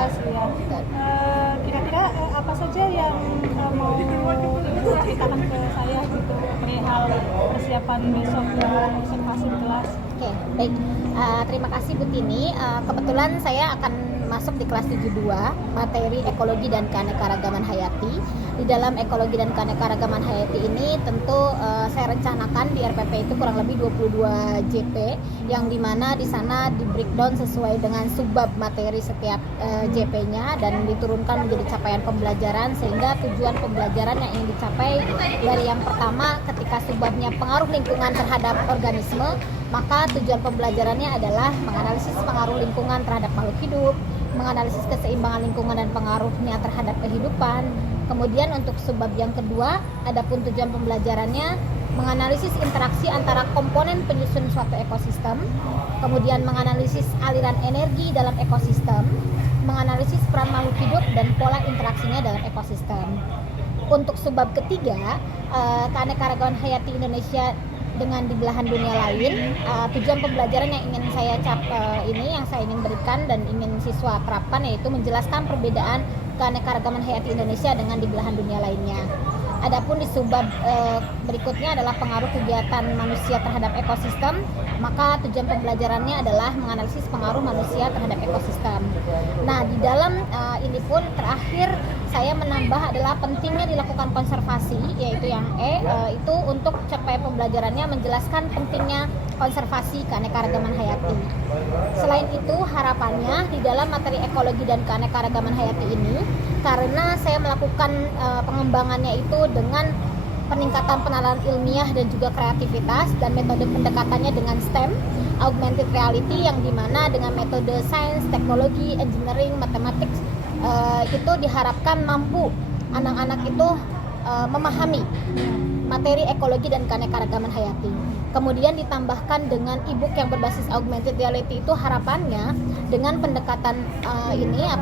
kelas ya. Kira-kira apa saja yang mau ceritakan ke saya gitu perihal persiapan besok dan observasi di kelas? Oke, baik. Terima kasih Bu Tini. Kebetulan saya akan masuk di kelas 72, materi ekologi dan keanekaragaman hayati. Di dalam ekologi dan keanekaragaman hayati ini tentu saya rencanakan di RPP itu kurang lebih 22 JP, yang dimana di sana di breakdown sesuai dengan subbab materi setiap JP-nya dan diturunkan menjadi capaian pembelajaran, sehingga tujuan pembelajaran yang ingin dicapai dari yang pertama ketika subbabnya pengaruh lingkungan terhadap organisme, maka tujuan pembelajarannya adalah menganalisis pengaruh lingkungan terhadap makhluk hidup, menganalisis keseimbangan lingkungan dan pengaruhnya terhadap kehidupan. Kemudian untuk subbab yang kedua, adapun tujuan pembelajarannya menganalisis interaksi antara komponen penyusun suatu ekosistem, kemudian menganalisis aliran energi dalam ekosistem, menganalisis peran makhluk hidup dan pola interaksinya dalam ekosistem. Untuk subbab ketiga, keanekaragaman hayati Indonesia dengan di belahan dunia lain, tujuan pembelajaran yang ingin saya yang saya ingin berikan dan ingin siswa terapkan yaitu menjelaskan perbedaan keanekaragaman hayati Indonesia dengan di belahan dunia lainnya. Adapun di subbab berikutnya adalah pengaruh kegiatan manusia terhadap ekosistem, maka tujuan pembelajarannya adalah menganalisis pengaruh manusia terhadap ekosistem. Nah, di dalam ini pun terakhir saya menambah adalah pentingnya dilakukan konservasi, yaitu yang itu untuk capaian pembelajarannya menjelaskan pentingnya konservasi keanekaragaman hayati. Selain itu, harapannya di dalam materi ekologi dan keanekaragaman hayati ini, karena saya melakukan pengembangannya itu dengan peningkatan penalaran ilmiah dan juga kreativitas, dan metode pendekatannya dengan STEM, augmented reality, yang dimana dengan metode sains, teknologi, engineering, mathematics, itu diharapkan mampu anak-anak itu memahami materi ekologi dan keanekaragaman hayati. Kemudian ditambahkan dengan e-book yang berbasis augmented reality, itu harapannya dengan pendekatan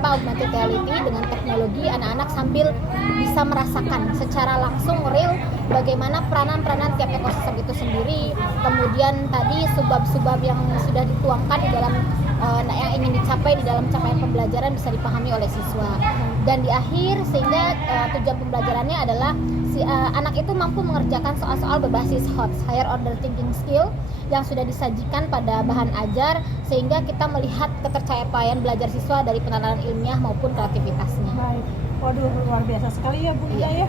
augmented reality dengan teknologi, anak-anak sambil bisa merasakan secara langsung real bagaimana peranan-peranan tiap ekosistem itu sendiri. Kemudian tadi subbab-subbab yang sudah dituangkan di dalam yang ingin dicapai di dalam capaian pembelajaran bisa dipahami oleh siswa. Dan di akhir, sehingga tujuan pembelajarannya adalah anak itu mampu mengerjakan soal-soal berbasis HOTS, higher order thinking skill, yang sudah disajikan pada bahan ajar, sehingga kita melihat ketercapaian belajar siswa dari penalaran ilmiah maupun kreativitasnya. Baik, waduh luar biasa sekali ya Bu Ina ya.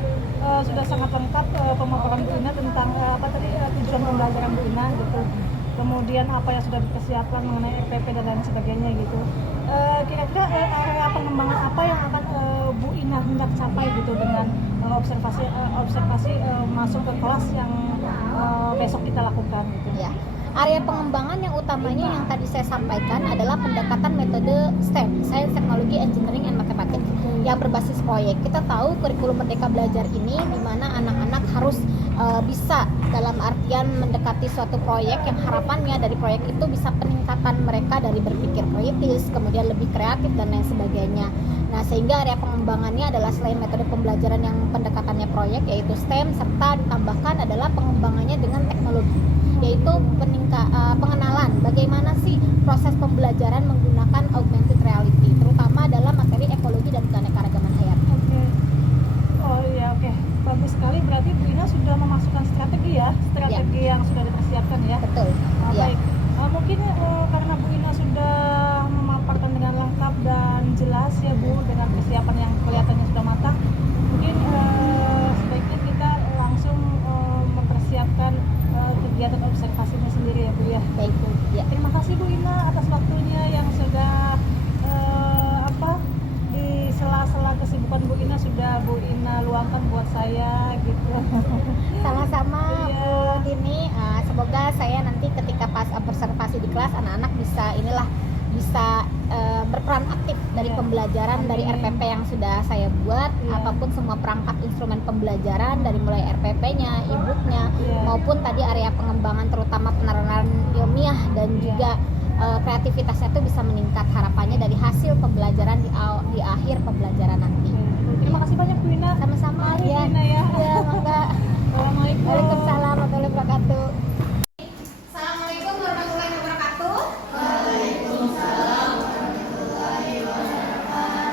Sudah sangat lengkap pemaparan Bu Ina tentang tujuan pembelajaran Bu Ina gitu. Kemudian apa yang sudah dipersiapkan mengenai EPP dan lain sebagainya gitu. Kira-kira area pengembangan apa yang akan Bu Ina hendak capai gitu dengan observasi masuk ke kelas yang besok kita lakukan gitu. Ya. Area pengembangan yang utamanya yang tadi saya sampaikan adalah pendekatan metode STEM, Science, Technology, Engineering, and Mathematics, yang berbasis proyek. Kita tahu kurikulum Merdeka Belajar ini di mana anak-anak harus bisa dalam artian mendekati suatu proyek yang harapannya dari proyek itu bisa peningkatan mereka dari berpikir kritis, kemudian lebih kreatif dan lain sebagainya. Nah, sehingga area pengembangannya adalah selain metode pembelajaran yang pendekatannya proyek yaitu STEM, serta ditambahkan adalah pengembangannya dengan teknologi, yaitu pengenalan bagaimana sih proses pembelajaran menggunakan augmented reality, terutama dalam materi ekologi dan keanekaragaman hayati. Oke. Oh iya, oke. Bagus sekali, berarti Bu Ina sudah memasukkan strategi yang sudah dipersiapkan ya. Betul. Baik. Mungkin karena Bu Ina sudah memaparkan dengan lengkap dan jelas ya Bu, dengan persiapan yang kelihatannya sudah matang, mungkin sebaiknya kita langsung mempersiapkan kegiatan observasinya sendiri ya Bu ya. Baik Bu. Ya. Terima kasih Bu Ina atas waktunya yang sudah di sela-sela kesibukan Bu Ina sudah Bu Ina luangkan buat saya gitu. Sama-sama Bu Tini. Semoga saya nanti ketika pas observasi di kelas anak-anak bisa berperan aktif dari pembelajaran dari RPP yang sudah saya buat, apapun semua perangkat instrumen pembelajaran dari mulai RPP-nya, e-book-nya, maupun tadi area pengembangan terutama penalaran ilmiah dan juga kreativitasnya itu bisa meningkat, harapannya dari hasil pembelajaran di akhir pembelajaran nanti. Terima kasih banyak Bu Ina. Sama-sama ya. Bu Ina ya. Ya, mangga. Assalamualaikum. Waalaikumsalam warahmatullahi wabarakatuh. Assalamualaikum warahmatullahi wabarakatuh. Waalaikumsalam warahmatullahi wabarakatuh.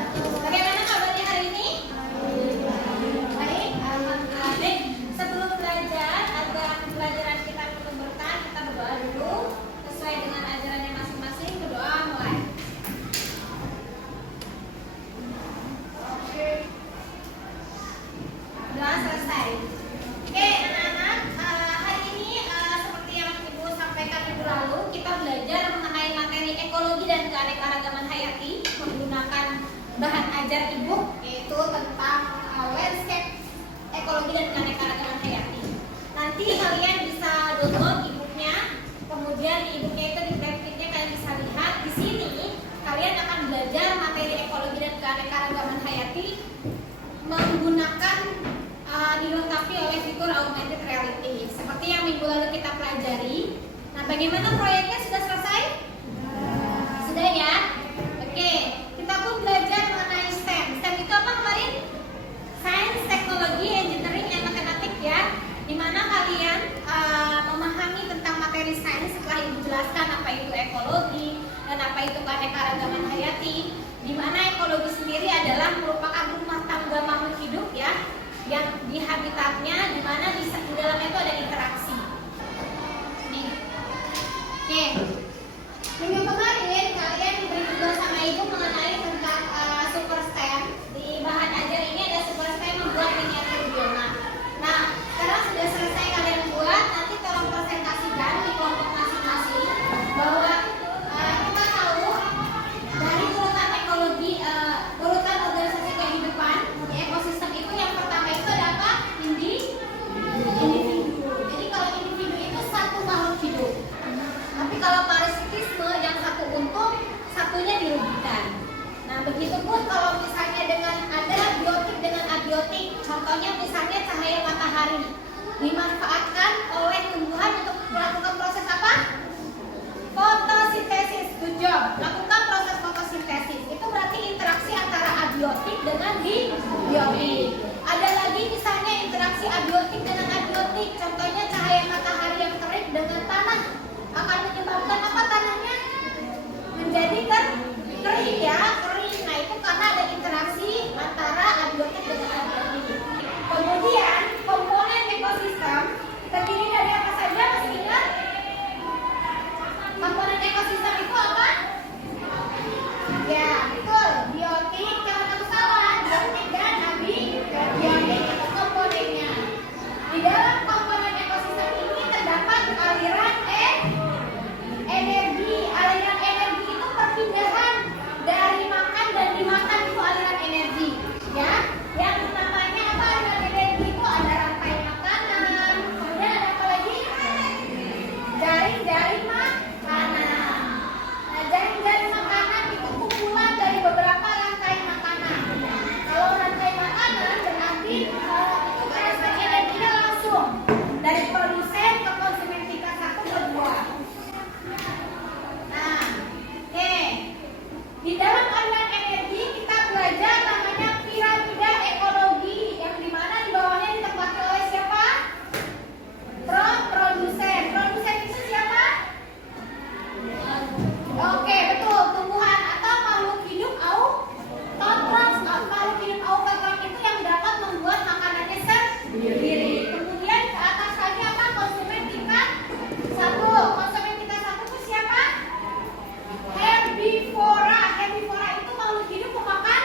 bahan ajar ibu, yaitu tentang landscape ekologi dan keanekaragaman hayati. Nanti kalian bisa download e-booknya, kemudian di e-booknya itu di grafitnya kalian bisa lihat. Di sini kalian akan belajar materi ekologi dan keanekaragaman hayati menggunakan dilengkapi oleh fitur augmented reality seperti yang minggu lalu kita pelajari. Nah, bagaimana proyeknya, sudah selesai? Sudah ya? Oke, kita pun belajar mengenai STEM. STEM itu apa kemarin? Science, Technology, Engineering, and Mathematics ya. Dimana kalian memahami tentang materi sains setelah ibu jelaskan apa itu ekologi dan apa itu keanekaragaman hayati. Dimana ekologi sendiri adalah merupakan rumah tangga makhluk hidup ya, yang di habitatnya, dimana di dalamnya itu ada interaksi. Nih, oke. Minggu kemarin kalian diberi tugas sama ibu mengenai tentang super STEM. Di bahan ajar ini ada super STEM membuat miniatur bioma. Nah, sekarang sudah selesai kalian buat, nanti tolong presentasikan di kelompok masing-masing bahwa kita tahu dari urutan ekologi, urutan organisasi kehidupan, ekosistem itu yang pertama itu ada apa? Individu. Jadi kalau individu itu satu makhluk hidup. Tapi kalau parasitisme yang satu untung, satunya dirugikan. Nah, begitupun kalau misalnya dengan ada biotik dengan abiotik, contohnya misalnya cahaya matahari dimanfaatkan oleh tumbuhan untuk melakukan proses apa? Fotosintesis. Good job. Lakukan proses fotosintesis. Itu berarti interaksi antara abiotik dengan biotik. Ada lagi misalnya interaksi abiotik dengan abiotik, contohnya cahaya matahari yang terik dengan tanah akan menyebabkan apa tanahnya? Menjadi kering ya, kering. Nah, itu karena ada interaksi antara abiotik dengan abiotik. Kemudian komponen ekosistem terdiri dari apa saja, masih ingat? Komponen ekosistem itu apa? Ya, betul. Biotik, jangan tahu salah. Biotik dan abiotik itu komponennya. Di dalam komponen ekosistem ini terdapat aliran energi. Aliran energi itu perpindahan dari makan dan dimakan, itu aliran energi. Ya, yang namanya apa aliran energi itu ada rantai makanan. Kemudian ada apa lagi? Jaring-jaring makanan. Nah, jaring-jaring makanan itu kumpulan dari beberapa rantai makanan. Kalau rantai makanan berarti itu transfer energinya langsung dari produsen ke konsumen tingkat 1 ke 2. Nah, oke. Di dalam aliran energi kita belajar namanya piramida ekologi, yang dimana di bawahnya ditempati oleh siapa? Produsen. Produsen itu siapa? Oke, betul. Tumbuhan atau makhluk hidup autotrof. Makhluk hidup autotrof itu yang dapat membuat makanannya sendiri. Kemudian ke atas lagi apa? Konsumen tingkat 1. Konsumen tingkat 1 itu siapa? Herbivora. Herbivora itu makhluk hidup pemakan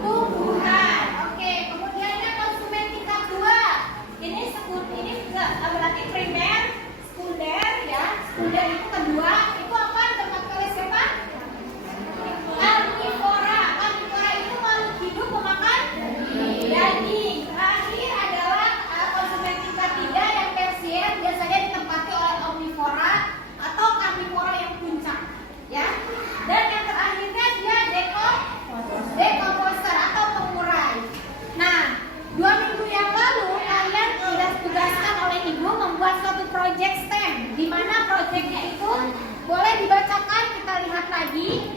tumbuhan. Oke, kemudiannya konsumen tingkat 2. Ini berarti primer, sekunder ya. Sekunder itu kedua. Itu apa? Ditempatkan oleh siapa? Karnivora. Karnivora itu makhluk hidup pemakan daging. Terakhir adalah konsumen tingkat 3 yang tersier, biasanya ditempati oleh omnivora atau karnivora yang puncak ya. Dan yang terakhirnya dia decomposer atau pengurai. Nah, 2 minggu yang lalu kalian sudah tugaskan oleh ibu membuat suatu project STEM, di mana projectnya itu boleh dibacakan, kita lihat lagi.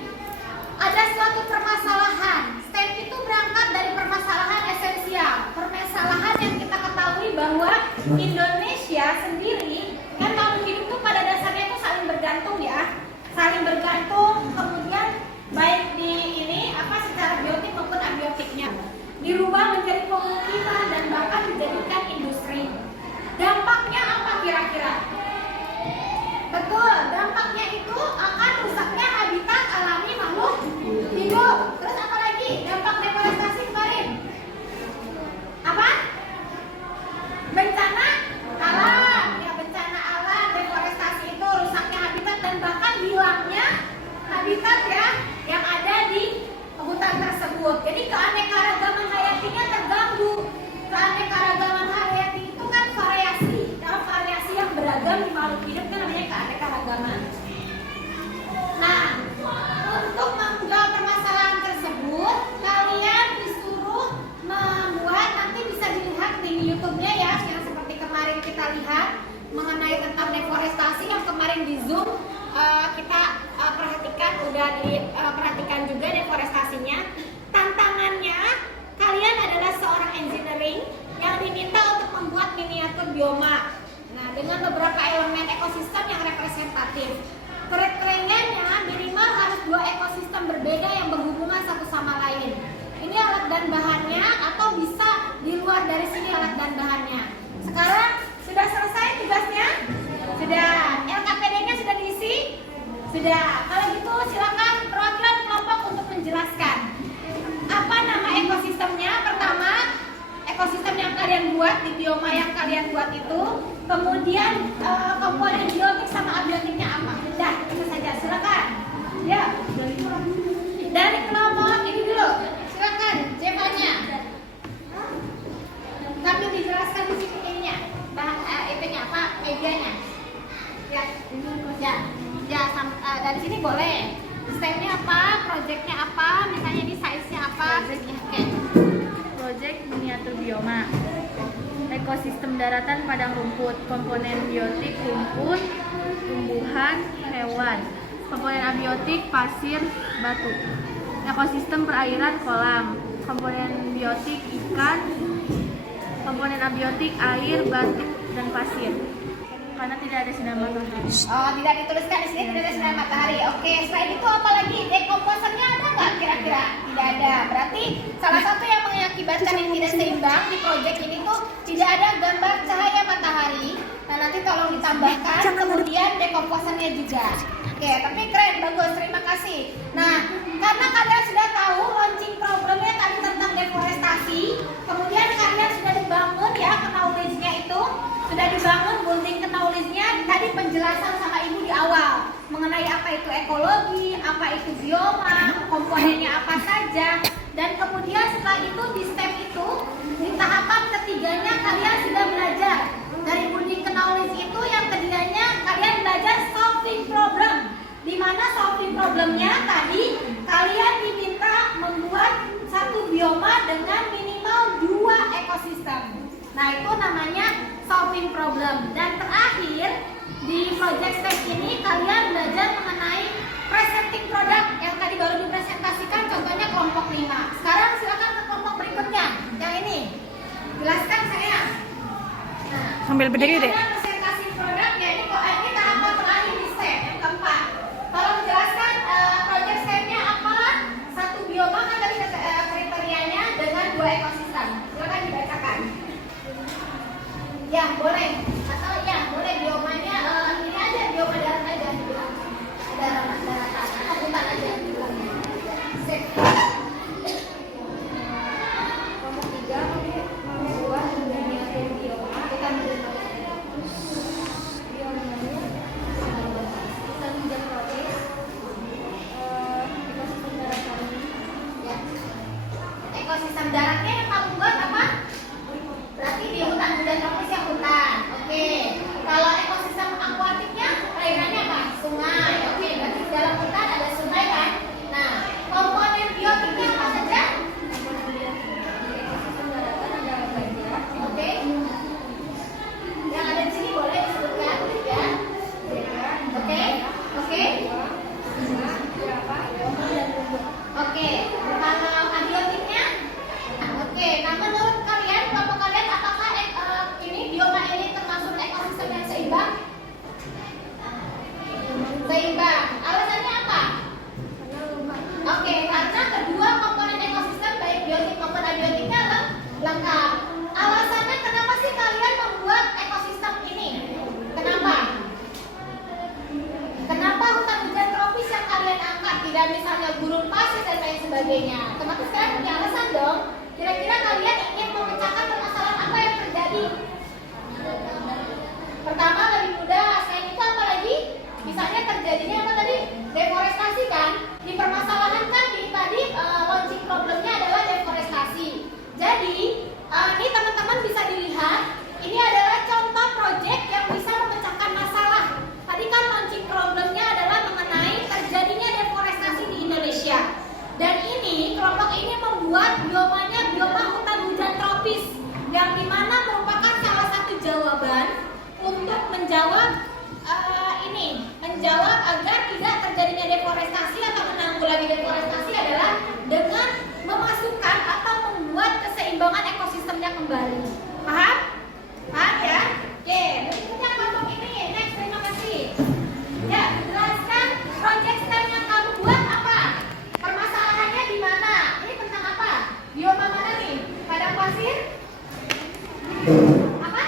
Ada suatu permasalahan. STEM itu berangkat dari permasalahan esensial. Permasalahan yang kita ketahui bahwa Indonesia sendiri kan makhluk hidup itu pada dasarnya itu saling bergantung ya. Saling bergantung, kemudian baik di ini apa secara biotik maupun abiotiknya dirubah menjadi pemukiman dan bahkan dijadikan industri. Dampaknya apa kira-kira? Betul, dampaknya itu akan rusaknya habitat alami makhluk hidup. Terus apa lagi? Dampak deforestasi kemarin apa? Bencana alam. Ya, bencana alam, deforestasi itu rusaknya habitat dan bahkan hilangnya habitat ya yang ada di hutan tersebut. Jadi keanekaragaman hayatinya terganggu. Keanekaragaman hayati itu kan variasi yang beragam di makhluk hidup kan namanya keanekaragaman. Nah, untuk menjawab permasalahan tersebut, kalian disuruh membuat, nanti bisa dilihat di YouTube-nya ya, yang seperti kemarin kita lihat mengenai tentang deforestasi yang kemarin di Zoom kita perhatikan, udah diperhatikan juga deforestasinya. Tantangannya, kalian adalah seorang engineering yang diminta untuk membuat miniatur bioma. Nah, dengan beberapa elemen ekosistem yang representatif. Kriterianya minimal harus 2 ekosistem berbeda yang berhubungan satu sama lain. Ini alat dan bahannya, atau bisa di luar dari sini alat dan bahannya. Sekarang sudah selesai tugasnya? Sudah. LKPD-nya sudah diisi? Sudah. Kalau gitu silakan perwakilan kelompok untuk menjelaskan. Apa nama ekosistemnya? Pertama, ekosistem yang kalian buat di bioma yang kalian buat itu. Kemudian komponen biotik sama abiotiknya apa? Dah, itu saja. Silakan. Ya. Dari kelompok ini dulu. Silakan, Jevanya. Sambil dijelaskan di sini ininya. Itunya apa? Mejanya. Ya. Dari sini boleh. Stepnya apa? Projectnya apa? Misalnya di size-nya apa? Oke. Project miniatur bioma. Ekosistem daratan padang rumput, komponen biotik rumput, tumbuhan, hewan. Komponen abiotik pasir, batu. Ekosistem perairan kolam. Komponen biotik ikan. Komponen abiotik air, batu, dan pasir. Karena tidak ada sinar matahari. Oh, tidak dituliskan di sini tidak ada sinar matahari. Oke, selain itu apa lagi? Dekomposernya ada nggak kira-kira? Tidak ada. Berarti salah satu yang mengakibatkan yang tidak seimbang di proyek ini tuh tidak ada gambar cahaya matahari. Nah, nanti tolong ditambahkan. Kemudian dekomposernya juga. Oke, tapi keren, bagus, terima kasih. Nah, karena kalian sudah tahu launching programnya tadi tentang deforestasi, kemudian kalian sudah dibangun ya knowledge-nya itu. Sudah dibangun gunting knowledge-nya, tadi penjelasan sama ibu di awal mengenai apa itu ekologi, apa itu bioma, komponennya apa saja, dan kemudian setelah itu di step itu, di tahapan ketiganya kalian sudah belajar dari gunting knowledge itu. Yang ketiganya kalian belajar solving problem, di mana solving problemnya tadi kalian diminta membuat satu bioma dengan minimal 2 ekosistem. Nah, itu namanya solving problem. Dan terakhir di project stage ini kalian belajar mengenai presenting product yang tadi baru dipresentasikan, contohnya kelompok 5. Sekarang silakan ke kelompok berikutnya, yang ini. Jelaskan saya. Nah, Sambil berdiri deh. presentasi produk ya, ini tahapan terakhir di step yang keempat. Tolong menjelaskan project step-nya apa? Satu bioma kan tadi kriterianya dengan 2 ekosistem. Silakan dibacakan. Ya, boleh. Atau ya, boleh biomanya ini aja, bioma darat aja dibilang. Daratan atau hutan aja dibilang. Sip. Kelompok 3 membuat miniatur bioma. Kita biomanya hutan hujan tropis. Ekosistem daratan. Ya. Ekosistem daratnya yang kamu buat apa? Berarti di hutan tropis yang hutan. Oke. Kalau ekosistem akuatiknya, perairannya apa? Sungai. Oke. Berarti di dalam hutan ada sungai kan? Nah, komponen biotiknya apa saja? Ekosistem daratan ada gajah. Oke. Yang ada di sini boleh disebutkan ya. Oke. Oke. Oke. Kalau abiotiknya? Oke. Nah, menurut kalian, kelompok kalian apakah ini bioma ini termasuk ekosistem yang seimbang? Seimbang. Alasannya apa? Oke, karena kedua komponen ekosistem baik biotik maupun abiotiknya lengkap. Alasannya kenapa sih kalian membuat ekosistem ini? Kenapa? Kenapa hutan hujan tropis yang kalian angkat, tidak misalnya gurun pasir dan lain sebagainya? Teman-teman sekarang punya alasan dong. Kira-kira kalian ingin memecahkan permasalahan apa yang terjadi? Pertama, lebih mudah. Selain itu apa lagi? Misalnya terjadinya apa tadi? Deforestasi kan? Dipermasalahkan kan di tadi launching problemnya adalah kelompok ini membuat biomanya bioma hutan hujan tropis, yang dimana merupakan salah satu jawaban untuk menjawab menjawab agar tidak terjadinya deforestasi atau menanggulangi deforestasi adalah dengan memasukkan atau membuat keseimbangan ekosistemnya kembali. Paham? Paham ya? Oke, berikutnya kelompok ini. Next, terima kasih. Ya, jelaskan project STEM yang kamu buat apa? Permasalahannya di mana? Ini tentang apa? Bioma mana nih? Padang pasir? Apa?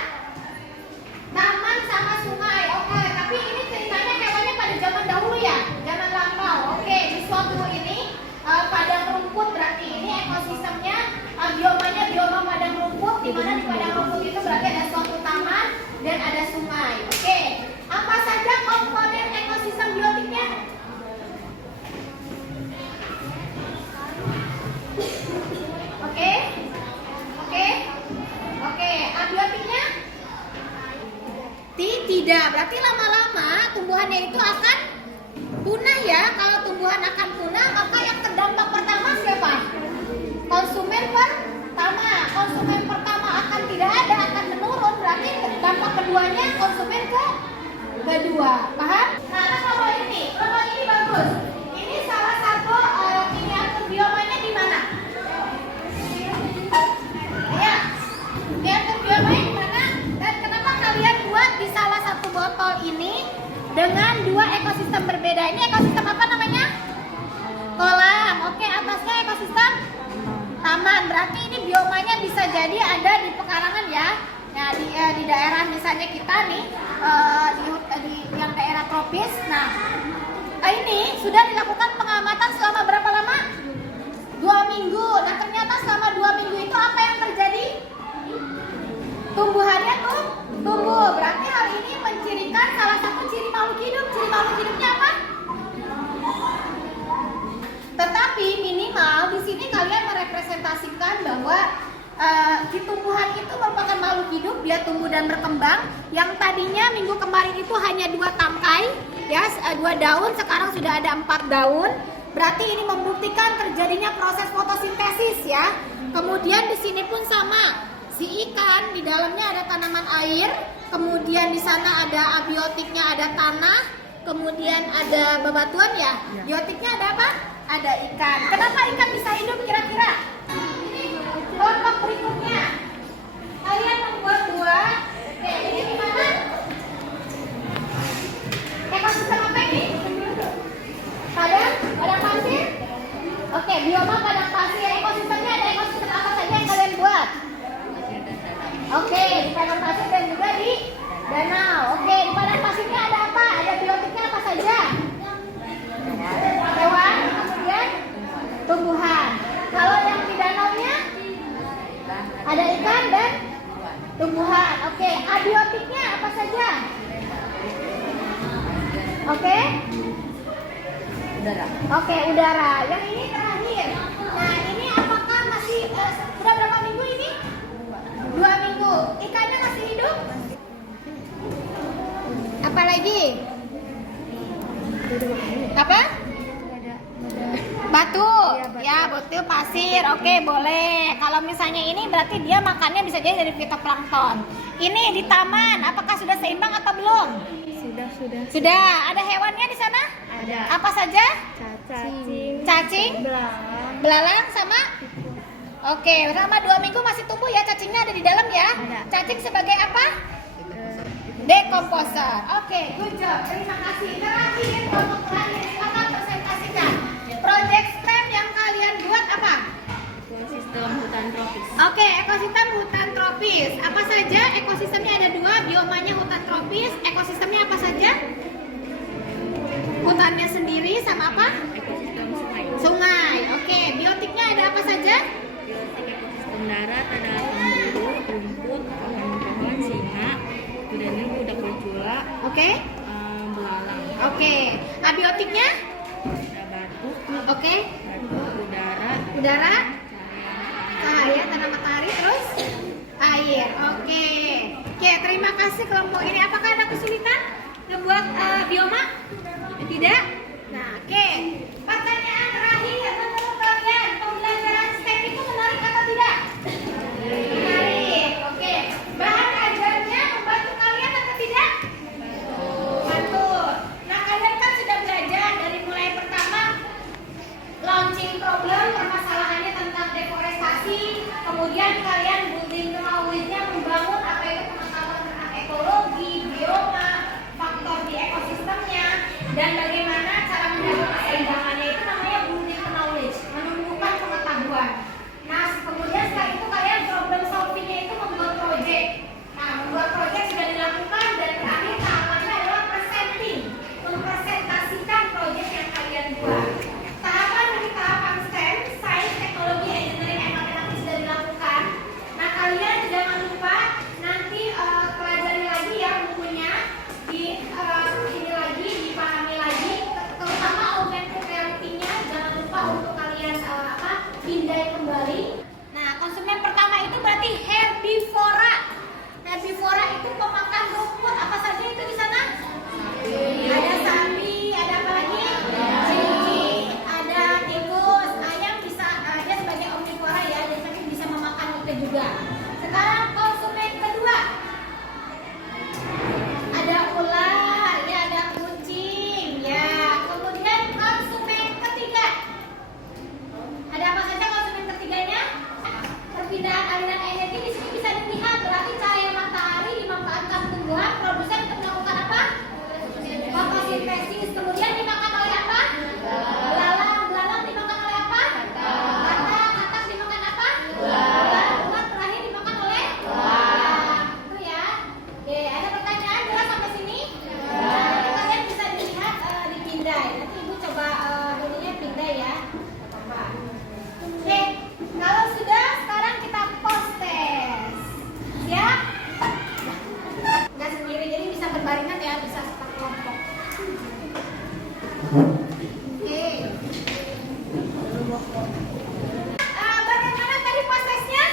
Taman sama sungai. Oke, tapi ini ceritanya hewannya pada zaman dahulu ya, zaman lampau. Oke, di suatu ini padang rumput, berarti ini ekosistemnya biomanya bioma padang rumput, di mana di padang rumput itu berarti ada suatu taman dan ada sungai. Oke, apa saja komponen ekosistem biotiknya? Oke, oke, abiotiknya? Tidak, berarti lama-lama tumbuhannya itu akan punah ya. Kalau tumbuhan akan punah, maka yang terdampak pertama siapa? Konsumen pertama akan tidak ada, akan menurun. Berarti dampak keduanya konsumen kedua. Paham? Nah, kalau ini bagus. Ini salah satu miniatur biomanya di mana? Ya, miniatur biomanya di mana? Dan kenapa kalian buat di salah satu botol ini dengan dua ekosistem berbeda? Ini ekosistem apa namanya? Kolam. Oke, atasnya ekosistem taman. Berarti ini biomanya bisa jadi ada di pekarangan ya. Nah, di daerah misalnya kita nih di yang daerah tropis. Nah, ini sudah dilakukan pengamatan selama berapa lama? 2 minggu. Nah, ternyata selama 2 minggu itu apa yang terjadi? Tumbuhannya tumbuh. Berarti hal ini mencirikan salah satu ciri makhluk hidup. Ciri makhluk hidupnya apa? Tetapi minimal di sini kalian merepresentasikan bahwa di tumbuhan itu merupakan makhluk hidup, dia tumbuh dan berkembang. Yang tadinya minggu kemarin itu hanya 2 tangkai, ya, 2 daun, sekarang sudah ada 4 daun. Berarti ini membuktikan terjadinya proses fotosintesis ya. Kemudian di sini pun sama. Si ikan di dalamnya ada tanaman air, kemudian di sana ada abiotiknya, ada tanah, kemudian ada bebatuan ya. Biotiknya ada apa? Ada ikan. Kenapa ikan bisa hidup kira-kira? Kelompok berikutnya, kalian membuat buah. Oke, ini gimana? Ekosistem apa ini? Padang pasir. Oke, bioma padang pasir. Ekosistemnya ada ekosistem apa saja yang kalian buat? Oke, di padang pasir dan juga di danau. Oke, di padang pasirnya ada apa? Ada biotiknya apa saja? Hewan, kemudian tumbuhan. Kalau yang di danaunya ada ikan dan tumbuhan. Oke, abiotiknya apa saja? Oke. Udara. Oke, udara. Yang ini terakhir. Nah, ini apakah masih sudah berapa minggu ini? 2 minggu. Ikannya masih hidup? Apalagi? Apa? Batu. Ya, batu pasir. Oke, boleh. Kalau misalnya ini berarti dia makannya bisa jadi dari fitoplankton. Ini di taman, apakah sudah seimbang atau belum? Sudah. Ada hewannya di sana? Ada. Apa saja? Cacing, belalang sama? Oke, selama 2 minggu masih tumbuh ya, cacingnya ada di dalam ya? Ada. Cacing sebagai apa? Dekomposer. Oke, good job. Terima kasih. Terakhir, kelompok terakhir, silakan presentasikan. Project STEM yang kalian buat apa? Ekosistem hutan tropis. Oke, ekosistem hutan tropis. Apa saja? Ekosistemnya ada 2, biomanya hutan tropis. Ekosistemnya apa saja? Hutannya sendiri sama apa? Ekosistem sungai. Sungai. Oke, biotiknya ada apa saja? Biotik ekosistem darat ada kanguru, rumput, pohon-pohon, singa, kemudian budak bercula, Oke. belalang. Oke. Abiotiknya? Ada batu, Oke. udara, Cahaya, tanah matahari, terus air. Oke. Oke, terima kasih kelompok ini. Apakah ada kesulitan membuat bioma? Tidak? Nah, oke. Pertanyaan terakhir menurut kalian, edukasi, kemudian kalian building knowledge-nya membangun apa itu pengetahuan tentang ekologi, bioma, faktor di ekosistemnya, dan bagaimana cara menjaga keseimbangannya itu namanya building knowledge, menumbuhkan pengetahuan. Nah, kemudian setelah itu kalian problem solving-nya itu membuat project. Nah, membuat project sudah dilakukan dan terakhir tahapannya adalah presenting, mempresentasikan project yang kalian buat. Tahapan dari tahapan STEM, Sains, Teknologi, Engineering, and Mathematics sudah dilakukan. Nah, kalian jangan lupa nanti pelajari lagi ya bukunya, ini lagi dipahami lagi, terutama augmented reality-nya jangan lupa untuk kalian pindai kembali. Nah, konsumen pertama itu berarti herbivora. Herbivora itu pemakan rumput, apa saja itu di sana? Ada sapi, ada apa lagi? Cicing, ada tikus, ayam bisa, dia sebagai omnivora ya, jadi bisa memakan itu juga. Sekarang konsumen kedua, ada ular, ya ada kucing, ya. Kemudian konsumen ketiga, ada apa saja konsumen ketiganya? Perpindahan aliran energi di sini bisa dilihat, berarti cahaya matahari dimanfaatkan tumbuhan produsen untuk melakukan apa? Fotosintesis. Kemudian dimakan oleh apa? Belalang. Belalang dimakan oleh apa? Katak. Katak dimakan apa? Ulat. Ulat terakhir dimakan oleh itu ya. Oke, ada pertanyaan jelas sampai sini? Nanti kalian bisa dilihat dipindai. Nanti ibu coba ininya pindai ya. Oke, kalau sudah sekarang kita post test. Siap? Nggak sendiri, jadi bisa berbarengan ya, bisa kelompok. Oke. Bagaimana tadi post testnya?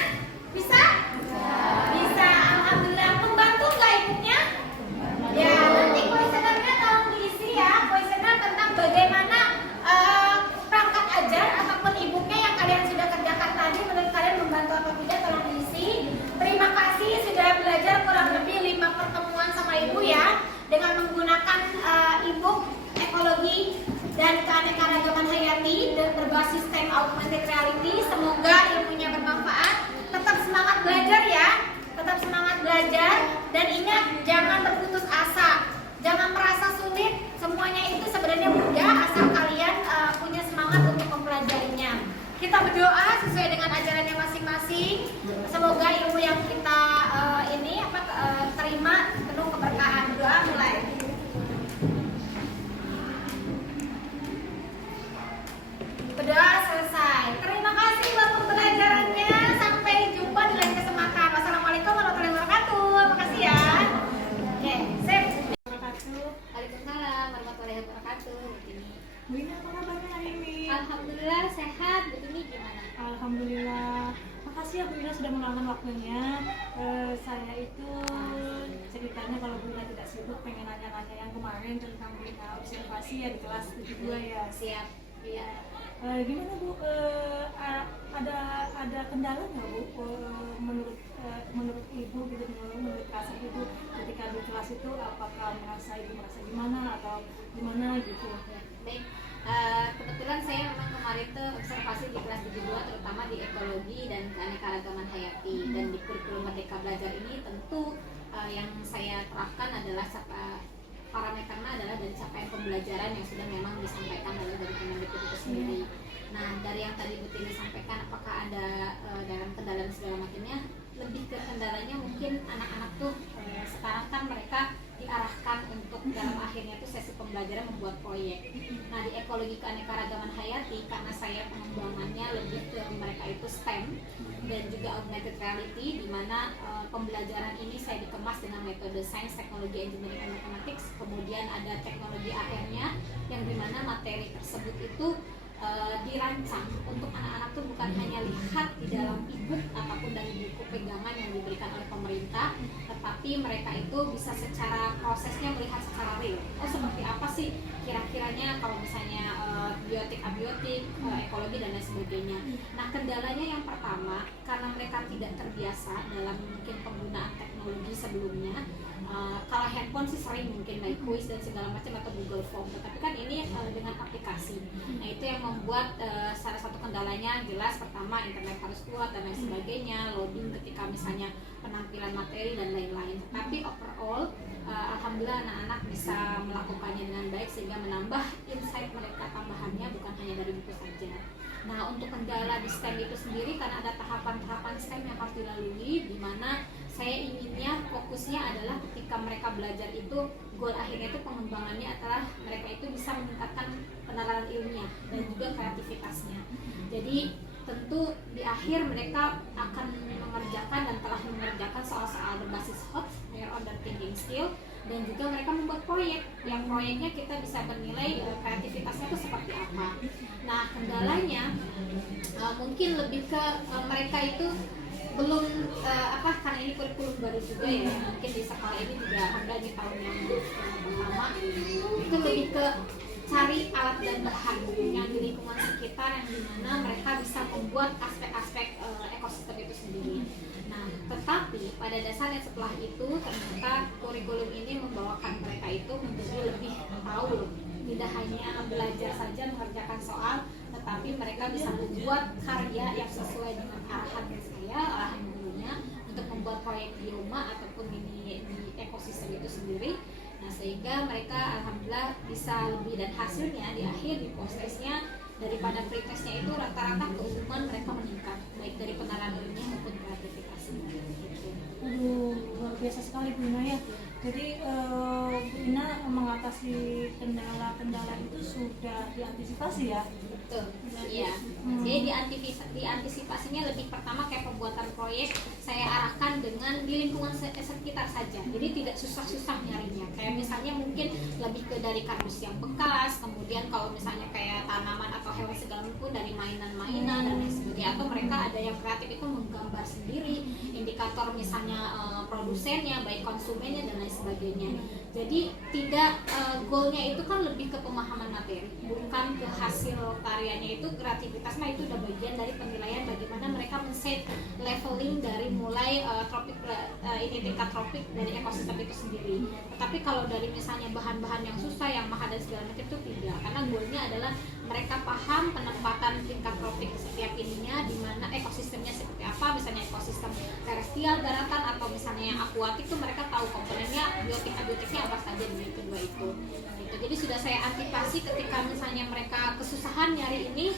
Bisa? Bisa, alhamdulillah. Membantu nggak ibunya? Ya, nanti kuesionernya tolong diisi ya. Kuesioner tentang bagaimana perangkat ajar ataupun ibunya yang kalian sudah kerjakan tadi, menurut kalian membantu atau tidak, tolong diisi. Terima kasih sudah belajar kurang lebih 5 pertemuan sama ibu ya, dengan menggunakan e-book ekologi dan keanekaragaman hayati dan berbasis STEM augmented reality. Semoga ilmunya bermanfaat. Tetap semangat belajar ya, tetap semangat belajar, dan ingat jangan berputus asa, jangan merasa sulit. Semuanya itu sebenarnya mudah asal kalian punya semangat untuk mempelajarinya. Kita berdoa sesuai dengan ajarannya masing-masing. Semoga ilmu yang kita terima penuh keberkahan. Doa mulai. Berdoa selesai. Terima kasih buat pembelajarannya. Sampai jumpa di lain kesempatan. Wassalamualaikum warahmatullahi wabarakatuh. Makasih ya. Oke, sip. Waalaikumsalam warahmatullahi wabarakatuh. Bu Ina, apa kabarnya hari ini? Alhamdulillah sehat. Begini gimana? Alhamdulillah. Makasih ya Bu Ina sudah meluangkan waktunya. Saya itu ceritanya kalau Bu Ina tidak sibuk pengen nanya-nanya yang kemarin tentang Bu Ina observasi ya di kelas 72 ya. Siap. Iya. Gimana Bu? Ada kendala nggak Bu? Menurut Ibu gitu, menurut perasaan Ibu ketika di kelas itu, apakah Ibu merasa gimana atau gimana gitu? Baik. Kebetulan saya memang kemarin tuh observasi di kelas 72 terutama di ekologi dan keanekaragaman hayati, dan di kurikulum Merdeka Belajar ini tentu yang saya terapkan adalah parameternya adalah dari capaian pembelajaran yang sudah memang disampaikan dari Kemendikbud itu sendiri. Nah, dari yang tadi Bu Tini sampaikan, apakah ada dalam kendala dan segala macamnya, lebih ke kendalanya mungkin anak-anak tuh sekarang kan mereka diarahkan untuk dalam akhirnya tuh sesi pembelajaran membuat proyek. Nah, di ekologi keanekaragaman hayati, karena saya pengembangannya lebih ke mereka itu STEM dan juga augmented reality, di mana pembelajaran ini saya dikemas dengan metode Sains, Teknologi, Engineering, and Mathematics. Kemudian ada teknologi akhirnya yang dimana materi tersebut itu dirancang untuk anak-anak tuh bukan hanya lihat di dalam e-book ataupun dari buku pegangan yang diberikan oleh pemerintah, tetapi mereka itu bisa secara prosesnya melihat secara real. Oh seperti apa sih kira-kiranya kalau misalnya biotik, abiotik, ekologi dan lain sebagainya. Nah kendalanya yang pertama karena mereka tidak terbiasa dalam mungkin penggunaan teknologi sebelumnya. Kalau handphone sih sering mungkin like quiz dan segala macam atau Google Form, tetapi kan ini dengan aplikasi. Nah itu yang membuat salah satu kendalanya jelas pertama internet harus kuat dan lain sebagainya, loading ketika misalnya penampilan materi dan lain-lain. Tapi overall alhamdulillah anak-anak bisa melakukannya dengan baik sehingga menambah insight mereka tambahannya bukan hanya dari buku saja. Nah untuk kendala di STEM itu sendiri karena ada tahapan-tahapan STEM yang harus dilalui, di mana saya inginnya fokusnya adalah ketika mereka belajar itu goal akhirnya itu pengembangannya adalah mereka itu bisa meningkatkan penalaran ilmiah dan juga kreativitasnya. Jadi tentu di akhir mereka akan mengerjakan dan telah mengerjakan soal-soal berbasis hot, their order thinking skill, dan juga mereka membuat proyek yang proyeknya kita bisa bernilai kreativitasnya itu seperti apa. Nah kendalanya mungkin lebih ke mereka itu belum karena ini kurikulum baru juga ya, mungkin di sekolah ini juga ada di tahun yang pertama itu lebih ke cari alat dan bahan yang di lingkungan sekitar yang dimana mereka bisa membuat aspek-aspek ekosistem itu sendiri. Nah tetapi pada dasarnya setelah itu ternyata kurikulum ini membawakan mereka itu menjadi lebih tahu, tidak hanya belajar saja mengerjakan soal, tetapi mereka bisa membuat karya yang sesuai dengan arahan saya, arahan gurunya untuk membuat proyek bioma ataupun ini di ekosistem itu sendiri. Nah sehingga mereka alhamdulillah bisa lebih, dan hasilnya di akhir di postesnya daripada pretestnya itu rata-rata keumuman mereka meningkat baik dari penalaran ilmiah maupun kreativitasnya. Aduh, luar biasa sekali Bu Ina ya. Jadi Bu Ina mengatasi kendala-kendala itu sudah diantisipasi ya? Betul, iya. Jadi diantisipasinya lebih pertama kayak pembuatan proyek saya arahkan dengan di lingkungan sekitar saja. Jadi tidak susah-susah nyarinya. Kayak misalnya mungkin lebih ke dari kardus yang bekas, kemudian kalau misalnya kayak tanaman atau hewan segala macam dari mainan-mainan dan lain sebagainya. Atau mereka ada yang kreatif itu menggambar sendiri, indikator misalnya produsennya, baik konsumennya dan lain sebagainya. Jadi tidak goalnya itu kan lebih ke pemahaman materi, bukan ke hasil karyanya. Itu kreativitas mah itu udah bagian dari penilaian bagaimana mereka men-set leveling dari mulai tropik ini tingkat tropik dari ekosistem itu sendiri. Tetapi kalau dari misalnya bahan-bahan yang susah, yang mahal dan segala macam itu tidak, karena goalnya adalah mereka paham penempatan tingkat tropik setiap ininya, di mana ekosistemnya seperti apa, misalnya ekosistem terestrial, daratan, atau misalnya yang akuatik itu mereka tahu komponennya, biotik, abiotiknya apa saja di kedua itu. Gitu. Jadi sudah saya antisipasi ketika misalnya mereka kesusahan nyari ini,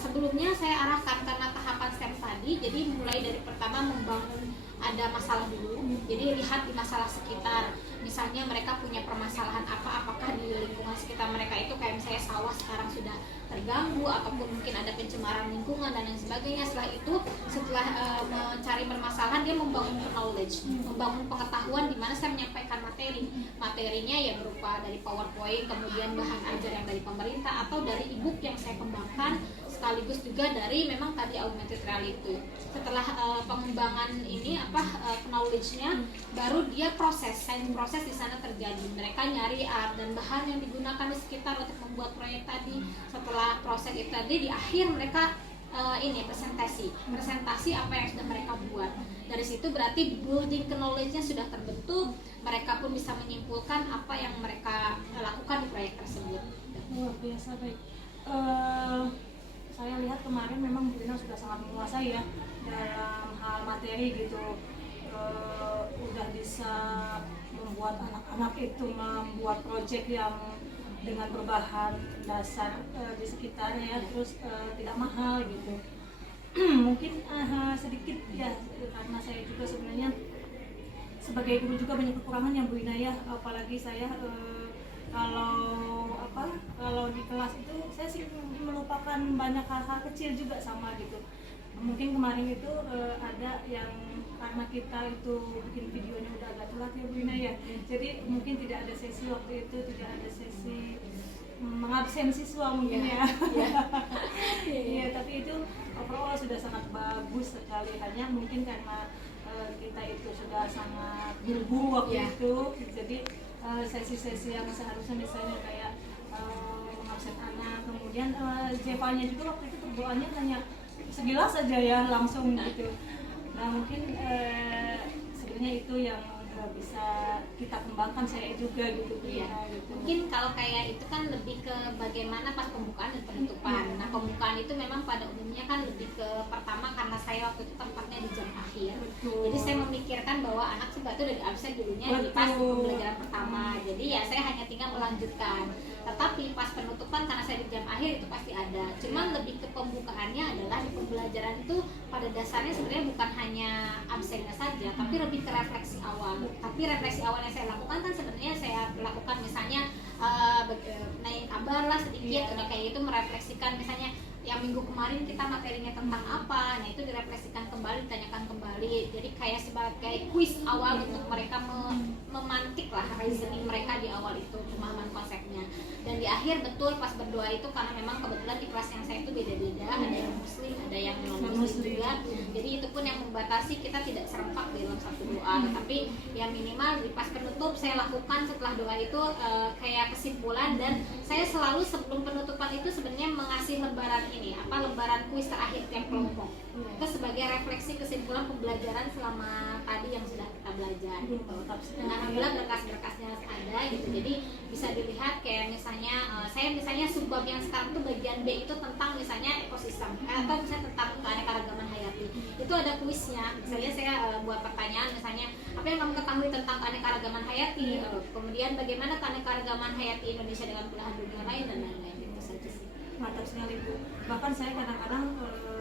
sebelumnya saya arahkan karena tahapan STEM tadi, jadi mulai dari pertama membangun ada masalah dulu, jadi lihat di masalah sekitar. Misalnya mereka punya permasalahan apa, apakah di lingkungan sekitar mereka itu kayak misalnya sawah sekarang sudah terganggu, ataupun mungkin ada pencemaran lingkungan dan lain sebagainya. Setelah itu, setelah mencari permasalahan, dia membangun knowledge, membangun pengetahuan di mana saya menyampaikan materinya ya berupa dari PowerPoint, kemudian bahan ajar yang dari pemerintah atau dari e-book yang saya kembangkan, sekaligus juga dari memang tadi augmented reality. Setelah pengembangan ini knowledge-nya, baru dia proses di sana terjadi. Mereka nyari alat dan bahan yang digunakan di sekitar untuk membuat proyek tadi. Setelah proses itu tadi, di akhir mereka presentasi apa yang sudah mereka buat. Dari situ berarti building knowledge-nya sudah terbentuk. Mereka pun bisa menyimpulkan apa yang mereka lakukan di proyek tersebut. Luar biasa, baik. Saya lihat kemarin memang Bu Ina sudah sangat menguasai ya dalam hal materi gitu. Udah bisa membuat anak-anak itu membuat proyek yang dengan berbahan dasar di sekitarnya ya, terus tidak mahal gitu. Mungkin sedikit ya, karena saya juga sebenarnya sebagai guru juga banyak kekurangan yang Bu Ina ya, apalagi saya kalau di kelas itu saya sih melupakan banyak hal-hal kecil juga sama gitu. Mungkin kemarin itu ada yang karena kita itu bikin videonya udah agak telat ya Bu Ina ya, jadi mungkin tidak ada sesi waktu itu, tidak ada sesi mengabsen siswa mungkin ya. Iya, tapi itu overall sudah sangat bagus sekali. Hanya mungkin karena kita itu sudah sangat buru-buru waktu Iya. itu. Jadi sesi-sesi yang seharusnya misalnya kayak mengabsen anak, kemudian Jevanya juga waktu itu berdoanya hanya segilas saja ya langsung gitu. Nah mungkin sebenarnya itu yang bisa kita kembangkan saya juga gitu. Iya. Gitu. Mungkin kalau kayak itu kan lebih ke bagaimana pas pembukaan dan penutupan. Nah, pembukaan itu memang pada umumnya kan lebih ke pertama karena saya waktu itu tempatnya di jam akhir. Betul. Jadi saya memikirkan bahwa anak sebetulnya udah di absen dulunya di Betul. pas pembelajaran pertama. Jadi ya saya hanya tinggal melanjutkan. Tetapi pas penutupan karena saya di jam akhir itu pasti ada. Cuman lebih ke pembukaannya adalah di pembelajaran itu pada dasarnya sebenarnya bukan hanya absennya saja, tapi lebih ke refleksi awal. Tapi refleksi awal yang saya lakukan kan sebenarnya saya lakukan misalnya naik kabar lah sedikit, udah kayak gitu merefleksikan misalnya yang minggu kemarin kita materinya tentang apa, nah itu direfleksikan kembali, ditanyakan kembali, jadi kayak sebagai kuis awal untuk mereka memantik lah reasoning mereka di awal itu, pemahaman konsepnya. Dan di akhir betul pas berdoa itu karena memang kebetulan di kelas yang saya itu beda-beda, ada yang muslim, ada yang non muslim juga, jadi itu pun yang membatasi kita tidak serempak dalam satu doa, tapi ya minimal di pas penutup saya lakukan setelah doa itu kayak kesimpulan, dan saya selalu sebelum penutupan itu sebenarnya mengasih lembaran kuis terakhir tiap kelompok itu sebagai refleksi kesimpulan pembelajaran selama tadi yang sudah kita belajar gitu. Dengan alhamdulillah berkas-berkasnya ada gitu, jadi bisa dilihat kayak misalnya saya misalnya subbab yang sekarang tuh bagian B itu tentang misalnya ekosistem atau misalnya tentang keanekaragaman hayati, itu ada kuisnya. Misalnya saya buat pertanyaan misalnya apa yang kamu ketahui tentang keanekaragaman hayati, kemudian bagaimana keanekaragaman hayati Indonesia dengan belahan dunia lain dan lain-lain, itu saja sih. Mantap sekali Bu. Bahkan saya kadang-kadang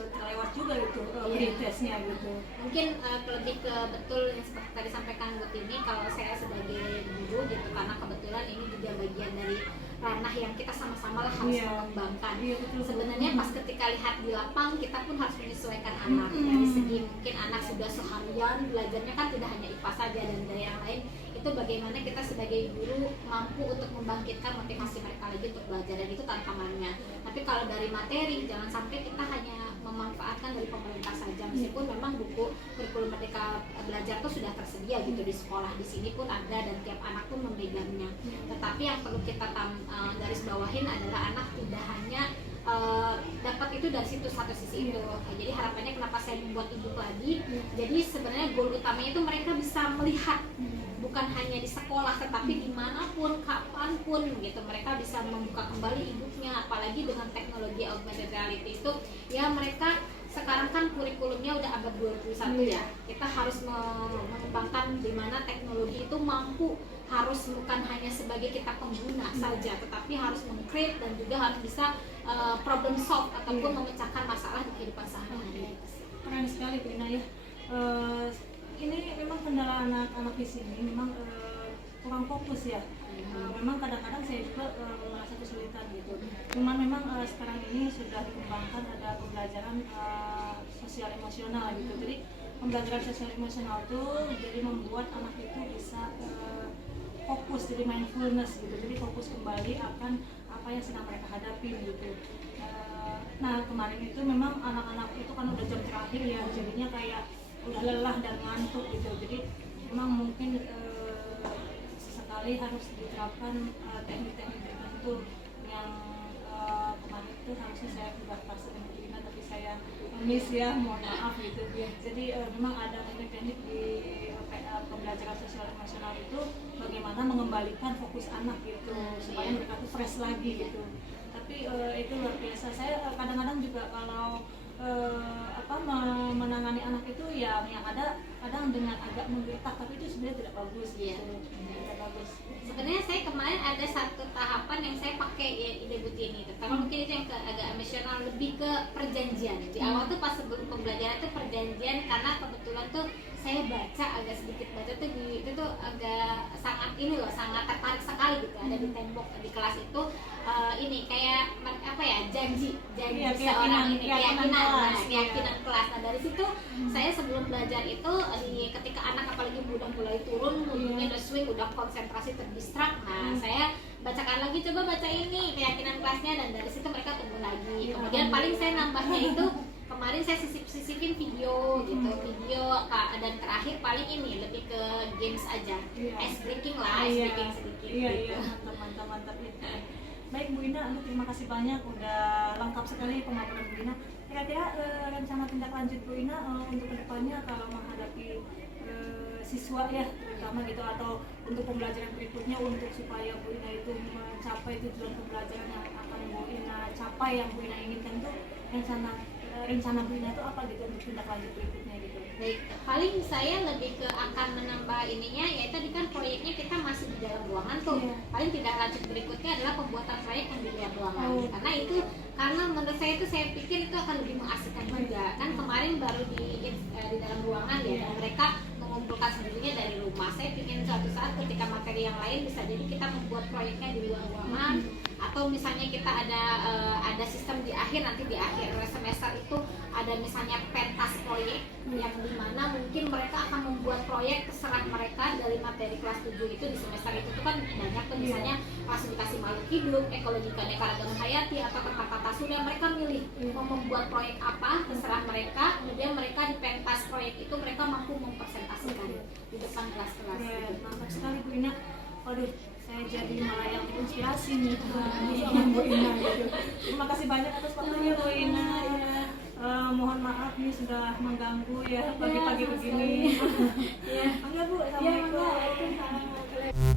terlewat juga itu pretestnya gitu. Mungkin lebih ke betul yang seperti tadi sampaikan Bu Tini, kalau saya sebagai guru gitu, karena kebetulan ini juga bagian dari ranah yang kita sama-sama lah harus mengembangkan. Sebenarnya pas ketika lihat di lapang kita pun harus menyesuaikan anak. Dari segi mungkin anak sudah seharian belajarnya kan tidak hanya IPA saja dan dari yang lain, itu bagaimana kita sebagai guru mampu untuk membangkitkan motivasi mereka lagi untuk belajar, dan itu tantangannya. Tapi kalau dari materi jangan sampai kita hanya memanfaatkan dari pemerintah saja, meskipun memang buku kurikulum Merdeka Belajar itu sudah tersedia gitu di sekolah, di sini pun ada dan tiap anak pun memegangnya. Tetapi yang perlu kita garis bawahin adalah anak tidak hanya dapat itu dari situ satu sisi itu. Jadi harapannya kenapa saya membuat ebook lagi, jadi sebenarnya goal utamanya itu mereka bisa melihat bukan hanya di sekolah tetapi dimanapun, kapanpun gitu, mereka bisa membuka kembali e-booknya. Apalagi dengan teknologi augmented reality itu ya, mereka sekarang kan kurikulumnya udah abad 21 ya, kita harus mengembangkan di mana teknologi itu mampu, harus bukan hanya sebagai kita pengguna saja, tetapi harus meng-create dan juga harus bisa problem solve ataupun memecahkan masalah di kehidupan sehari-hari. Keren sekali Bu Ina ya. Ini memang kendala anak-anak di sini memang kurang fokus ya. Memang kadang-kadang saya juga merasa kesulitan gitu. Cuman memang sekarang ini sudah dikembangkan ada pembelajaran sosial emosional gitu. Jadi pembelajaran sosial emosional itu jadi membuat anak itu bisa fokus, jadi mindfulness gitu. Jadi fokus kembali akan apa yang sedang mereka hadapi gitu. Nah kemarin itu memang anak-anak itu kan udah jam terakhir ya, jadinya kayak udah lelah dan ngantuk gitu. Jadi memang mungkin sesekali harus diterapkan teknik-teknik tertentu yang kemarin itu harusnya saya buat pasien dengan tapi saya miss ya, mohon maaf gitu. Jadi memang ada teknik-teknik di pembelajaran sosial emosional itu bagaimana mengembalikan fokus anak gitu supaya mereka tuh fresh lagi gitu. Tapi itu luar biasa. Saya kadang-kadang juga kalau menangani anak itu yang ada kadang dengan agak menggertak, tapi itu sebenarnya tidak bagus gitu. Tidak bagus. Sebenarnya saya kemarin ada satu tahapan yang saya pakai ya, ide Butini itu. Karena mungkin itu yang agak emosional, lebih ke perjanjian. Di awal tuh pas sebelum pembelajaran tuh perjanjian, karena kebetulan tuh saya baca agak sedikit baca tuh di itu tuh agak sangat sangat tertarik sekali gitu. Ada di tembok di kelas itu ini kayak apa ya, janji seorang ini keyakinan kelas. Nah dari situ saya sebelum belajar itu ketika anak apalagi udah mulai turun moodnya udah swing, udah konsentrasi terdistrak, nah saya bacakan lagi, coba baca ini keyakinan kelasnya, dan dari situ mereka tunggu lagi. Kemudian paling saya nambahnya itu kemarin saya sisipin video gitu, dan terakhir paling ini lebih ke games aja, ice breaking lah, ice breaking sedikit. Iya, gitu. mantap. Baik Bu Ina, terima kasih banyak udah lengkap sekali pemaparan Bu Ina. Kira-kira rencana tindak lanjut Bu Ina untuk kedepannya kalau menghadapi siswa ya terutama gitu, atau untuk pembelajaran berikutnya untuk supaya Bu Ina itu mencapai tujuan pembelajaran yang akan Bu Ina capai, yang Bu Ina inginkan tuh rencana Bu Ina itu apa gitu untuk tindak lanjut berikutnya gitu. Baik, paling saya lebih ke akan menambah ininya, ya tadi kan proyeknya kita masih di dalam ruangan tuh. Iya. Paling tindak lanjut berikutnya adalah pembuatan proyek yang di luar ruangan. Oh. Karena menurut saya pikir itu akan lebih mengasihkan juga. Kan kemarin baru di dalam ruangan ya, dan mereka mengumpulkan sendirinya dari rumah. Saya pikir suatu saat ketika materi yang lain bisa jadi kita membuat proyeknya di luar ruangan, atau misalnya kita ada sistem di akhir, nanti di akhir semester itu ada misalnya pentas proyek yang dimana mungkin mereka akan membuat proyek terserah mereka dari materi kelas 7 itu di semester itu tuh kan banyak tuh, misalnya klasifikasi makhluk hidup, ekologi keanekaragaman hayati, atau tentang kata surya. Mereka milih mau membuat proyek apa terserah mereka, kemudian mereka di pentas proyek itu mereka mampu mempresentasikan di depan kelas-kelas. Ya, mantap sekali Bu Ina. Waduh, saya jadi malah yang terinspirasi nih sama Bu Ina gitu. Terima kasih banyak atas waktunya Bu Ina. Mohon maaf nih sudah mengganggu ya pagi-pagi begini. Ya. Enggak Bu, assalamualaikum.